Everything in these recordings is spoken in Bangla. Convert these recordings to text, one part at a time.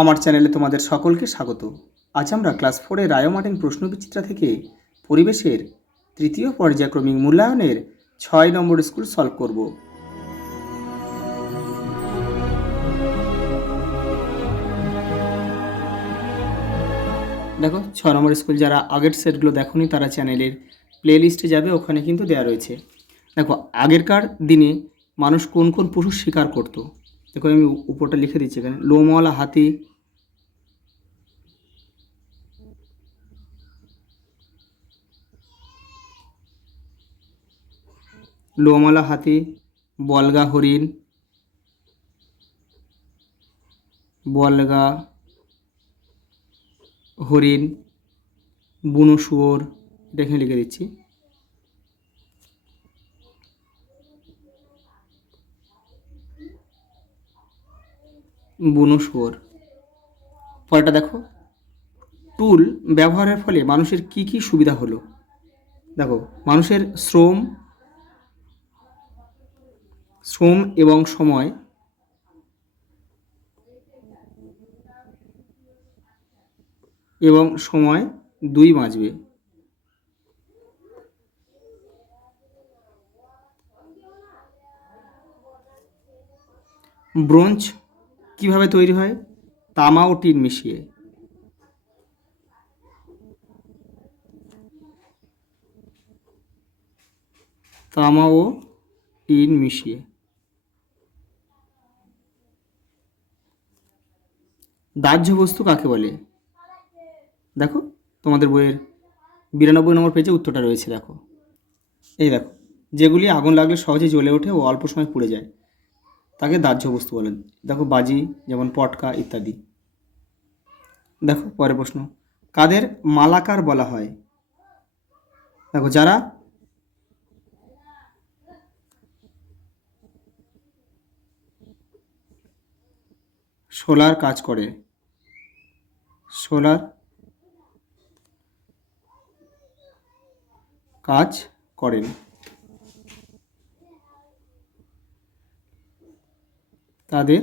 আমার চ্যানেলে তোমাদের সকলকে স্বাগত। আজ আমরা ক্লাস 4-এর রায় মার্টিন প্রশ্নবিচিত্রা থেকে পরিবেশের তৃতীয় পর্যায়ক্রমিক মূল্যায়নের 6 নম্বর স্কুল সলভ করব। দেখো 6 নম্বর স্কুল যারা আগের সেটগুলো দেখোনি তারা চ্যানেলের প্লে লিস্টে যাবে, ওখানে কিন্তু দেওয়া রয়েছে। দেখো আগেরকার দিনে মানুষ কোন কোন পশু শিকার করতো। দেখো আমি উপরটা লিখে দিচ্ছি এখানে, লোমওয়ালা হাতি, লোমওয়ালা হাতি, বলগা হরিণ, বুনো শুয়োর, এটা এখানে লিখে দিচ্ছি। বুনো শুয়োর। পরেরটা দেখো, টুল ব্যবহারের ফলে মানুষের কি কি সুবিধা হলো। দেখো মানুষের শ্রম এবং সময় দুই বাঁচবে। ব্রোঞ্জ কিভাবে তৈরি হয়? তামা ও টিন মিশিয়ে। তামা ও টিন মিশিয়ে। দাহ্য বস্তু কাকে বলে? দেখো তোমাদের বইয়ের 92 নম্বর পেজে উত্তরটা রয়েছে। দেখো এই দেখো, যেগুলি আগুন লাগলে সহজে জ্বলে ওঠে ও অল্প সময় পুড়ে যায় তাকে দাহ্য বস্তু বলেন। দেখো বাজি, যেমন পটকা ইত্যাদি। দেখো পরের প্রশ্ন, কাদের মালাকার বলা হয়? দেখো যারা সোলার কাজ করেন। তাদের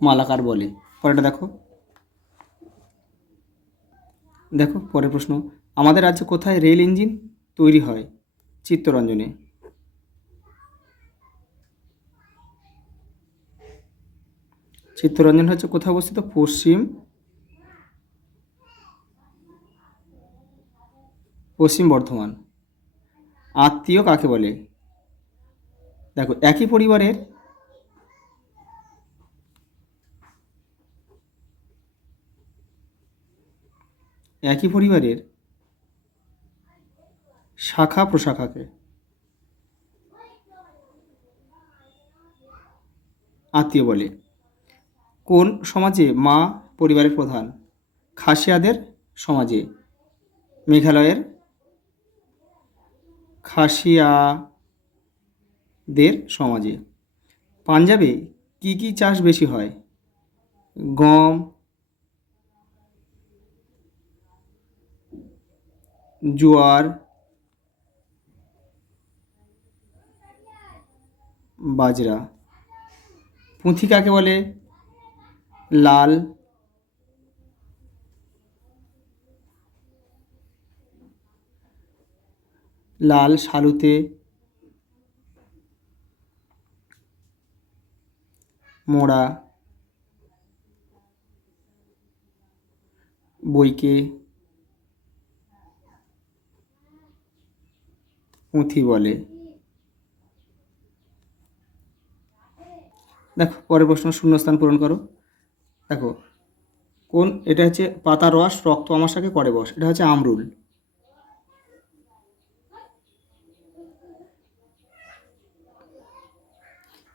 মালাকার বলে। পরেরটা দেখো পরের প্রশ্ন, আমাদের রাজ্যে কোথায় রেল ইঞ্জিন তৈরি হয়? চিত্তরঞ্জনে। চিত্তরঞ্জন হচ্ছে কোথায় অবস্থিত? পশ্চিম বর্ধমান। আত্মীয় কাকে বলে? দেখো একই পরিবারের শাখা প্রশাখাকে আত্মীয় বলে। কোন সমাজে মা পরিবারের প্রধান? খাসিয়াদের সমাজে। মেঘালয়ের খাসিয়াদের সমাজে। পাঞ্জাবে কি কি চাষ বেশি হয়? গম, জোয়ার, বাজরা। পুঁথি কাকে বলে? লাল শালুতে, মোড়া, বইকে পুঁথি বলে। দেখো পরের প্রশ্ন, শূন্যস্থান পূরণ করো। দেখো এটা হচ্ছে পাতা রস রক্ত আমাশাকে করে বস, এটা হচ্ছে আমরুল।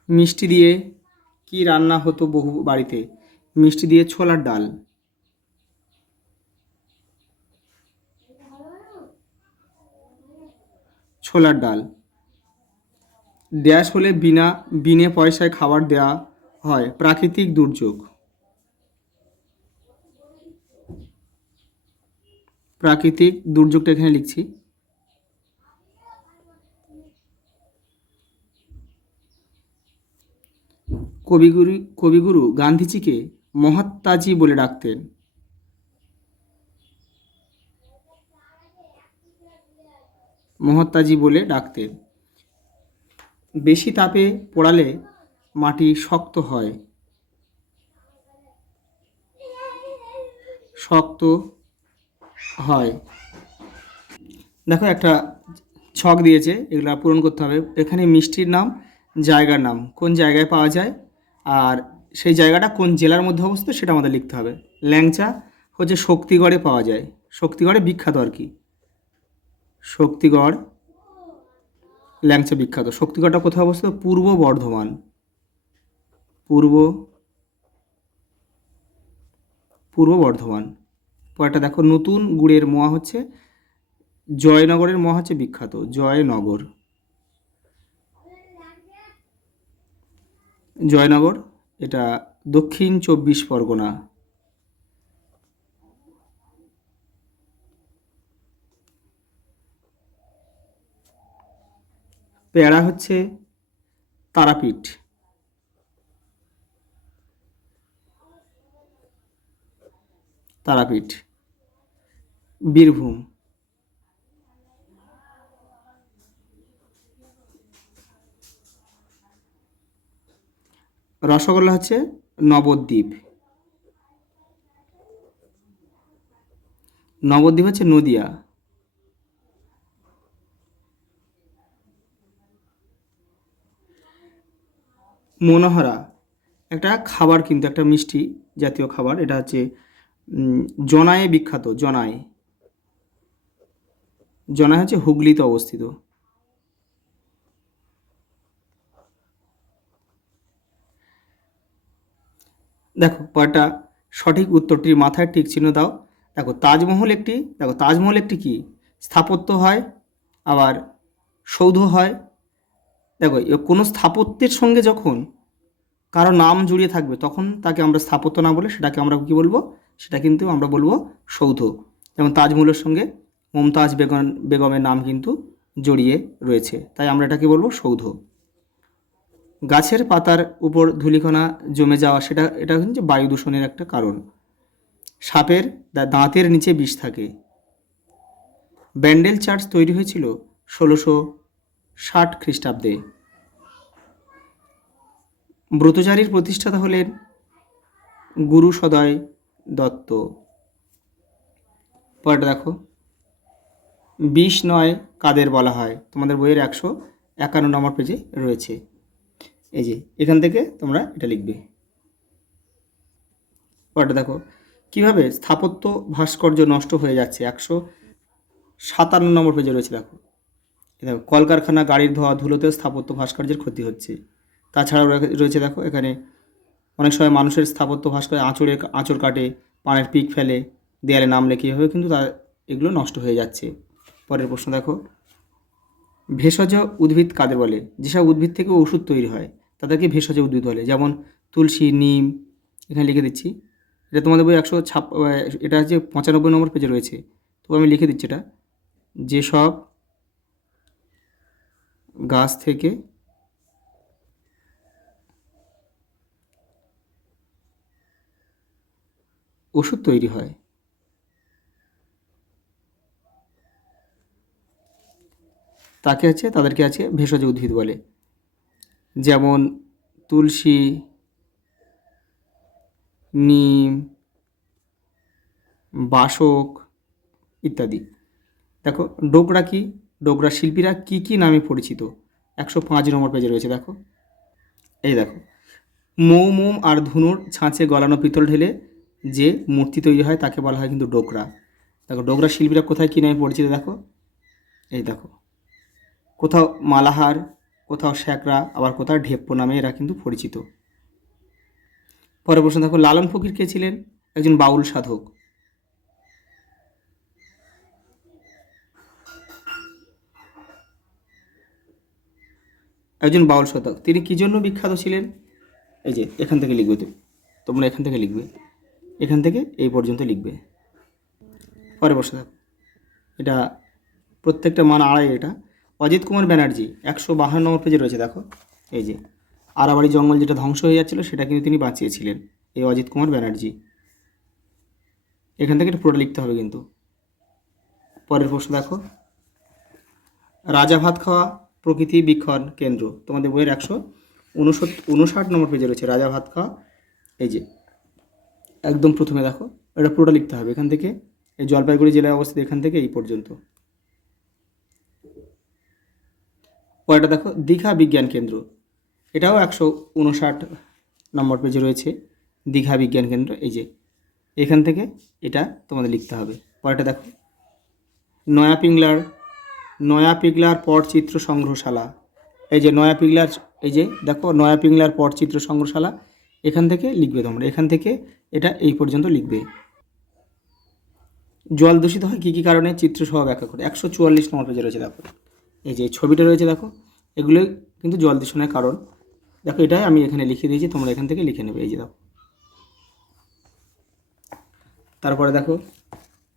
মিষ্টি দিয়ে কি রান্না হতো বহু বাড়িতে? মিষ্টি দিয়ে ছোলার ডাল। ড্যাশ হলে বিনে পয়সায় খাবার দেওয়া হয়? প্রাকৃতিক দুর্যোগ। প্রাকৃতিক দুর্যোগটা এখানে লিখছি। কবিগুরু গান্ধীজিকে মহাত্মাজি বলে ডাকতেন। মহাত্মাজি বলে ডাকতেন। বেশি তাপে পোড়ালে মাটি শক্ত হয়। শক্ত হয়। দেখো একটা ছক দিয়েছে, এগুলো পূরণ করতে হবে। এখানে মিষ্টির নাম, জায়গার নাম, কোন জায়গায় পাওয়া যায়, আর সেই জায়গাটা কোন জেলার মধ্যে অবস্থিত সেটা আমাদের লিখতে হবে। ল্যাংচা হচ্ছে শক্তিগড়ে পাওয়া যায়, শক্তিগড়ে বিখ্যাত আর কি, শক্তিগড় ল্যাংচা বিখ্যাত। শক্তিগড়টা কোথায় অবস্থিত? পূর্ব বর্ধমান। পূর্ব পূর্ব বর্ধমান। পরেরটা দেখো, নতুন গুড়ের মোয়া হচ্ছে জয়নগরের মোয়া হচ্ছে বিখ্যাত, জয়নগর। জয়নগর এটা দক্ষিণ 24 পরগনা। পেয়ারা হচ্ছে তারাপীঠ। তারাপীঠ বীরভূম। রসগোল্লা হচ্ছে নবদ্বীপ। নবদ্বীপ হচ্ছে নদিয়া। মনোহরা একটা খাবার, কিন্তু একটা মিষ্টি জাতীয় খাবার, এটা হচ্ছে জনায়ে বিখ্যাত। জনায়ে, জনায়ে হচ্ছে হুগলিতে অবস্থিত। দেখো পরটা সঠিক উত্তরটির মাথায় টিক চিহ্ন দাও। দেখো তাজমহল একটি কি স্থাপত্য হয়, আবার সৌধ হয়। দেখো কোনো স্থাপত্যের সঙ্গে যখন কারো নাম জড়িয়ে থাকবে তখন তাকে আমরা স্থাপত্য না বলে সেটাকে আমরা কি বলবো? সেটা কিন্তু আমরা বলবো সৌধ। যেমন তাজমহলের সঙ্গে মমতাজ বেগমের নাম কিন্তু জড়িয়ে রয়েছে, তাই আমরা এটাকে বলবো সৌধ। গাছের পাতার উপর ধূলিকণা জমে যাওয়া, এটা হচ্ছে বায়ু দূষণের একটা কারণ। সাপের দাঁতের নিচে বিষ থাকে। ব্যান্ডেল চার্চ তৈরি হয়েছিল 1660 খ্রিস্টাব্দে। ব্রতচারীর প্রতিষ্ঠাতা হলেন গুরু সদয় দত্ত। পরেরটা দেখো, 20 কাদের বলা হয়? তোমাদের বইয়ের 151 পেজে রয়েছে। এই যে এখান থেকে তোমরা এটা লিখবে। পরেরটা দেখো, কিভাবে স্থাপত্য ভাস্কর্য নষ্ট হয়ে যাচ্ছে? 157 পেজে রয়েছে। দেখো দেখো, কলকারখানা, গাড়ির ধোয়া, ধুলোতেও স্থাপত্য ভাস্কর্যের ক্ষতি হচ্ছে। তাছাড়াও রয়েছে দেখো এখানে অনেক সময় মানুষের স্থাপত্য ভাস্কর্য আঁচড় কাটে, পানের পিক ফেলে, দেয়ালে নাম লেখে, এভাবে কিন্তু এগুলো নষ্ট হয়ে যাচ্ছে। পরের প্রশ্ন দেখো, ভেষজ উদ্ভিদ কাদের বলে? যেসব উদ্ভিদ থেকে ওষুধ তৈরি হয় তাদেরকে ভেষজ উদ্ভিদ বলে। যেমন তুলসী, নিম, এখানে লিখে দিচ্ছি। এটা তোমাদের বই এটা হচ্ছে 95 পেজে রয়েছে, তো আমি লিখে দিচ্ছি এটা। যেসব গাছ থেকে ওষুধ তৈরি হয় তাদেরকে আছে ভেষজ উদ্ভিদ বলে। যেমন তুলসী, নিম, বাসক ইত্যাদি। দেখো ডোকরা কি? ডোকরা শিল্পীরা কি কি নামে পরিচিত? 105 পেজে রয়েছে। দেখো এই দেখো, মোম আর ধুনুর ছাঁচে গলানো পিতল ঢেলে যে মূর্তি তৈরি হয় তাকে বলা হয় কিন্তু ডোকরা। দেখো ডোকরা শিল্পীরা কোথায় কী নামে পরিচিত? দেখো এই দেখো, কোথাও মালাহার, কোথাও শ্যাকরা, আবার কোথাও ঢেপ্পো নামে এরা কিন্তু পরিচিত। পরের প্রশ্ন দেখো, লালন ফকির কে ছিলেন? একজন বাউল সাধক। একজন বাউল সাধক, তিনি কী জন্য বিখ্যাত ছিলেন? এই যে এখান থেকে লিখবে, তোমরা এখান থেকে লিখবে, এখান থেকে এই পর্যন্ত লিখবে। পরে বসে থাকো, এটা প্রত্যেকটা মান 2.5। এটা অজিত কুমার ব্যানার্জি 152 পেজে রয়েছে। দেখো এই যে আরাবাড়ি জঙ্গল যেটা ধ্বংস হয়ে যাচ্ছিল সেটা কিন্তু তিনি বাঁচিয়েছিলেন, এই অজিত কুমার ব্যানার্জি। এখান থেকে এটা পুরোটা লিখতে হবে কিন্তু। পরের প্রশ্ন দেখো, রাজা ভাত খাওয়া প্রকৃতি বীক্ষণ কেন্দ্র, তোমাদের বইয়ের 159 নম্বর পেজে রয়েছে রাজা ভাত খাওয়া। এই যে একদম প্রথমে দেখো, এটা পুরোটা লিখতে হবে এখান থেকে, এই জলপাইগুড়ি জেলায় অবস্থিত এখান থেকে এই পর্যন্ত। পরেরটা দেখো, দীঘা বিজ্ঞান কেন্দ্র, এটাও 159 নম্বর পেজে রয়েছে দীঘা বিজ্ঞান কেন্দ্র। এই যে এখান থেকে এটা তোমাদের লিখতে হবে। পরেরটা দেখো, নয়া পিংলার পটচিত্র সংগ্রহশালা, এই যে নয়া পিংলার, এই যে দেখো নয়া পিংলার পটচিত্র সংগ্রহশালা, এখান থেকে লিখবে তোমরা, এখান থেকে এটা এই পর্যন্ত লিখবে। জল দূষিত হয় কী কী কারণে, চিত্রসহ ব্যাখ্যা করে, 144 নম্বর পেজে রয়েছে। দেখো এই যে ছবিটা রয়েছে, দেখো এগুলো কিন্তু জল দূষণের কারণ। দেখো এটাই আমি এখানে লিখে দিয়েছি, তোমরা এখান থেকে লিখে নেবে। এই যে দেখো, তারপরে দেখো,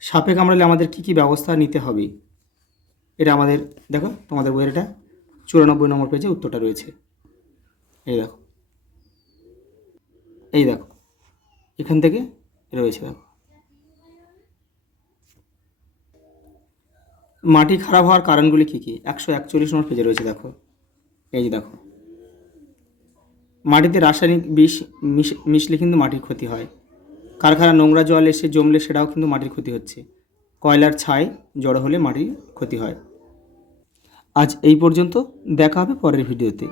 সাপে কামড়ালে আমাদের কী কী ব্যবস্থা নিতে হবে, এটা আমাদের দেখো তোমাদের বইয়ের এটা 94 নম্বর পেজে উত্তরটা রয়েছে। এই দেখো, এই দেখো এখান থেকে রয়েছে। দেখো মাটি খারাপ হওয়ার কারণগুলি কী কী, 141 নম্বর পেজে রয়েছে। দেখো এই যে দেখো, মাটিতে রাসায়নিক বিষ মিশলে কিন্তু মাটির ক্ষতি হয়, কারখানা নোংরা জল এসে জমলে সেটাও কিন্তু মাটির ক্ষতি হচ্ছে, কয়লার ছাই জড়ো হলে মাটির ক্ষতি হয়। আজ এই পর্যন্ত, দেখা হবে পরের ভিডিওতে।